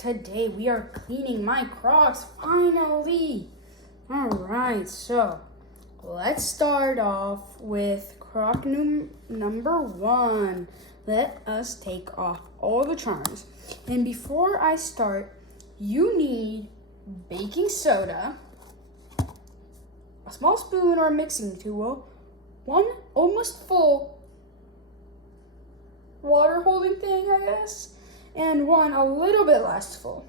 today we are cleaning my Crocs, finally. Alright, so let's start off with Croc number 1. Let us take off all the charms. And before I start, you need baking soda, a small spoon or a mixing tool, one almost full water holding thing, I guess, and one a little bit less full.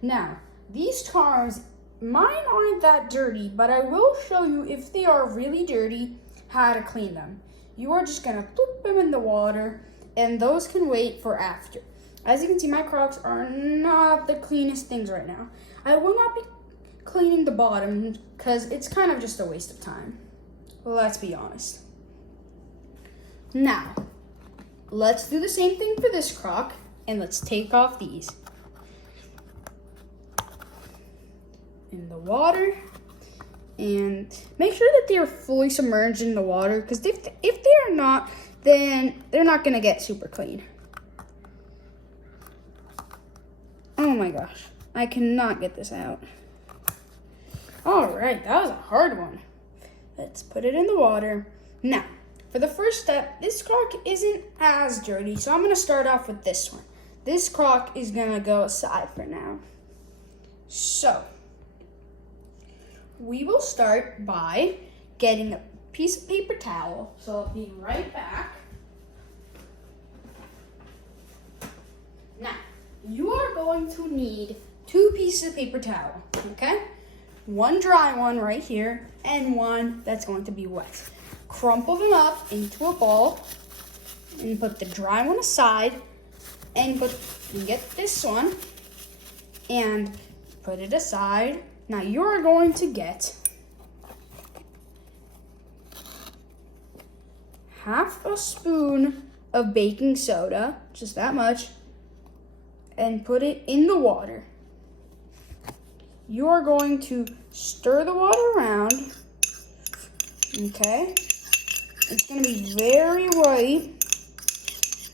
Now, these charms, mine aren't that dirty, but I will show you if they are really dirty, how to clean them. You are just gonna put them in the water, and those can wait for after. As you can see, my Crocs are not the cleanest things right now. I will not be cleaning the bottom because it's kind of just a waste of time. Let's be honest. Now, let's do the same thing for this Croc, and let's take off these. In the water, and make sure that they are fully submerged in the water, because if they are not, then they're not going to get super clean. Oh my gosh, I cannot get this out. All right, that was a hard one. Let's put it in the water. Now, for the first step, this Croc isn't as dirty, so I'm going to start off with this one. This Croc is going to go aside for now. So, we will start by getting a piece of paper towel. So, I'll be right back. Now, you are going to need 2 pieces of paper towel, okay? One dry one right here, and one that's going to be wet. Crumple them up into a ball, and put the dry one aside, and get this one, and put it aside. Now you're going to get half a spoon of baking soda, just that much, and put it in the water. You are going to stir the water around, okay? It's going to be very white.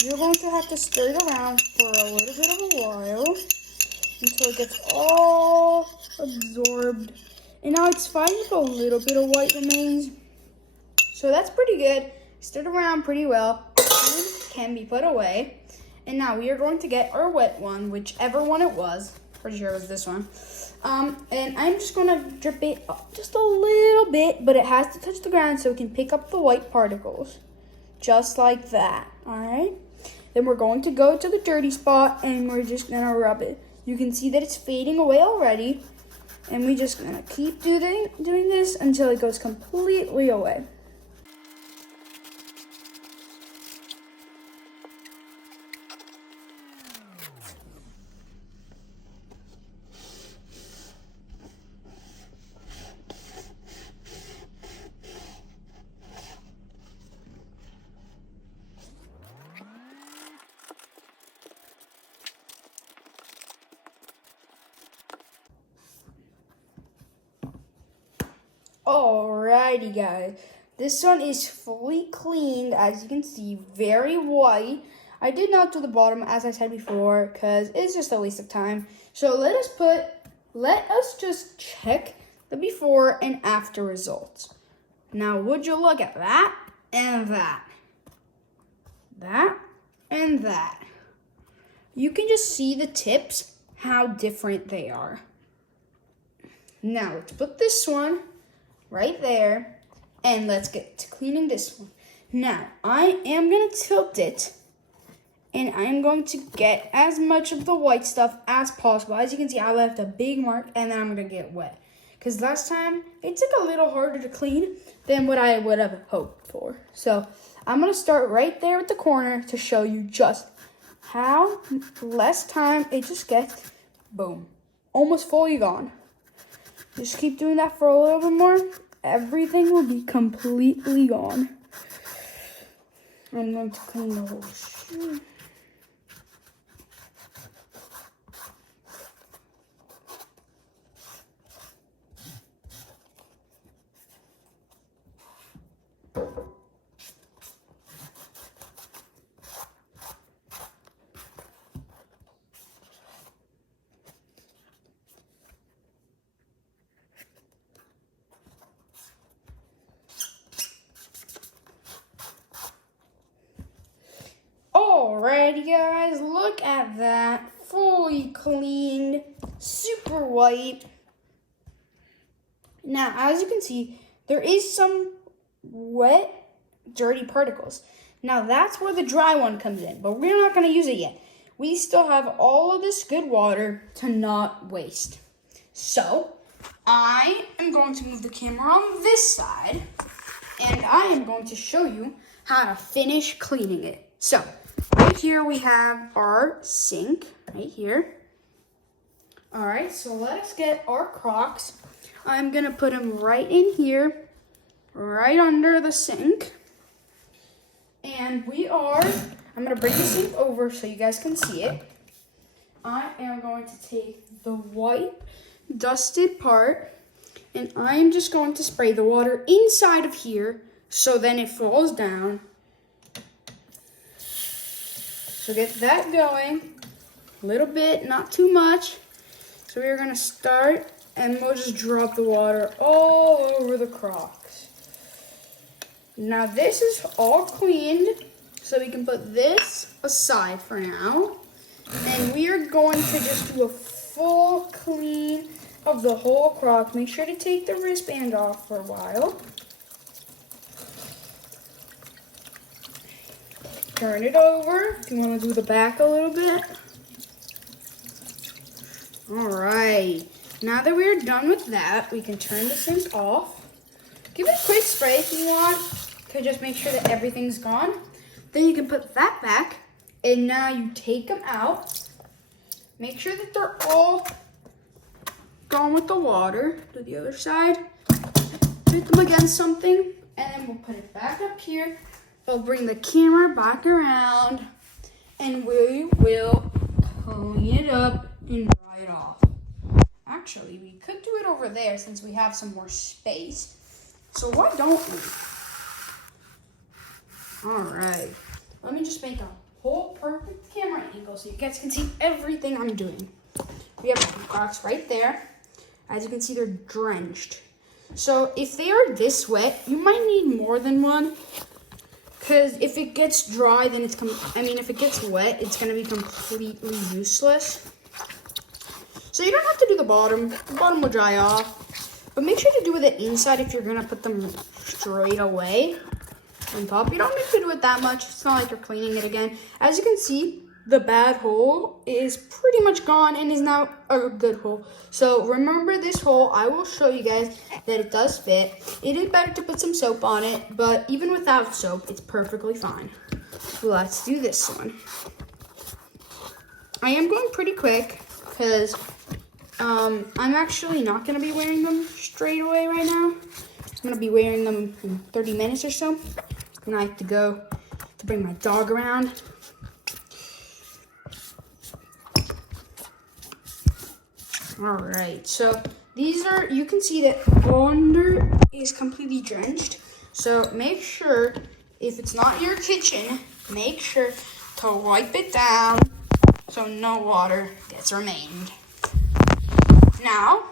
You're going to have to stir it around for a little bit of a while until it gets all absorbed. And now it's fine if a little bit of white remains. So that's pretty good. Stirred around pretty well. Can be put away. And now we are going to get our wet one, whichever one it was. Pretty sure it was this one. And I'm just going to drip it up just a little bit, but it has to touch the ground so it can pick up the white particles. Just like that, all right? Then we're going to go to the dirty spot, and we're just going to rub it. You can see that it's fading away already, and we're just going to keep doing this until it goes completely away. Alrighty guys, this one is fully cleaned, as you can see, very white. I did not do the bottom, as I said before, because it's just a waste of time. So let us just check the before and after results. Now, would you look at that and that? That and that. You can just see the tips, how different they are. Now, let's put this one right there, and let's get to cleaning this one. Now, I am going to tilt it, and I'm going to get as much of the white stuff as possible. As you can see, I left a big mark, and then I'm going to get wet. Because last time, it took a little harder to clean than what I would have hoped for. So, I'm going to start right there at the corner to show you just how less time it just gets. Boom. Almost fully gone. Just keep doing that for a little bit more. Everything will be completely gone. I'm going to clean the whole shoe. Alrighty guys, look at that. Fully cleaned, super white. Now, as you can see, there is some wet, dirty particles. Now, that's where the dry one comes in, but we're not going to use it yet. We still have all of this good water to not waste. So, I am going to move the camera on this side, and I am going to show you how to finish cleaning it. So, right here we have our sink, right here. All right, so let us get our Crocs. I'm gonna put them right in here, right under the sink. And I'm gonna bring the sink over so you guys can see it. I am going to take the white dusted part, and I'm just going to spray the water inside of here so then it falls down. So get that going, a little bit, not too much. So we're gonna start, and we'll just drop the water all over the Crocs. Now this is all cleaned, so we can put this aside for now. And we are going to just do a full clean of the whole Croc. Make sure to take the wristband off for a while. Turn it over if you want to do the back a little bit. Alright, now that we're done with that, we can turn the sink off. Give it a quick spray if you want to just make sure that everything's gone. Then you can put that back, and now you take them out. Make sure that they're all gone with the water. To the other side, hit them against something, and then we'll put it back up here. We'll bring the camera back around, and we will clean it up and dry it off. Actually, we could do it over there since we have some more space. So why don't we? All right. Let me just make a whole perfect camera angle so you guys can see everything I'm doing. We have the Crocs right there. As you can see, they're drenched. So if they are this wet, you might need more than one. Because if it gets dry, then if it gets wet, it's going to be completely useless. So you don't have to do the bottom. The bottom will dry off. But make sure to do the inside if you're going to put them straight away on top. You don't need to do it that much. It's not like you're cleaning it again. As you can see, the bad hole is pretty much gone and is now a good hole. So remember this hole. I will show you guys that it does fit. It is better to put some soap on it, but even without soap, it's perfectly fine. Let's do this one. I am going pretty quick because I'm actually not going to be wearing them straight away right now. I'm going to be wearing them in 30 minutes or so. And I have to go to bring my dog around. All right, so these are, you can see that under is completely drenched. So make sure, if it's not your kitchen, make sure to wipe it down so no water gets remained. Now,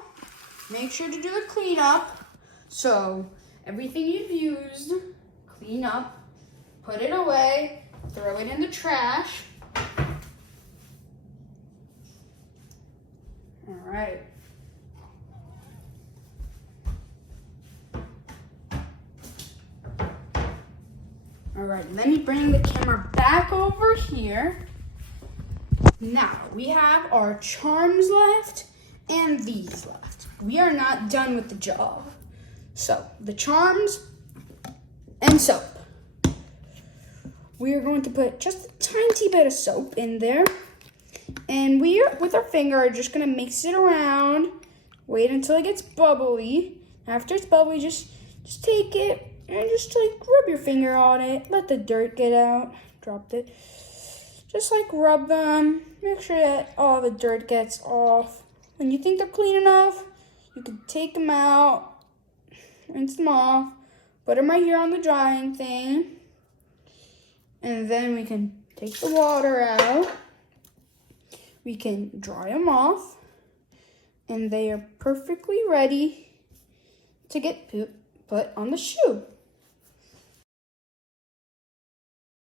make sure to do the cleanup. So everything you've used, clean up, put it away, throw it in the trash. All right. All right, let me bring the camera back over here. Now, we have our charms left and these left. We are not done with the job. So, the charms and soap. We are going to put just a tiny bit of soap in there. And we are, with our finger, are just going to mix it around. Wait until it gets bubbly. After it's bubbly, just take it and just like rub your finger on it. Let the dirt get out. Dropped it. Just like rub them. Make sure that all the dirt gets off. When you think they're clean enough, you can take them out, rinse them off, put them right here on the drying thing. And then we can take the water out. We can dry them off, and they are perfectly ready to get put on the shoe.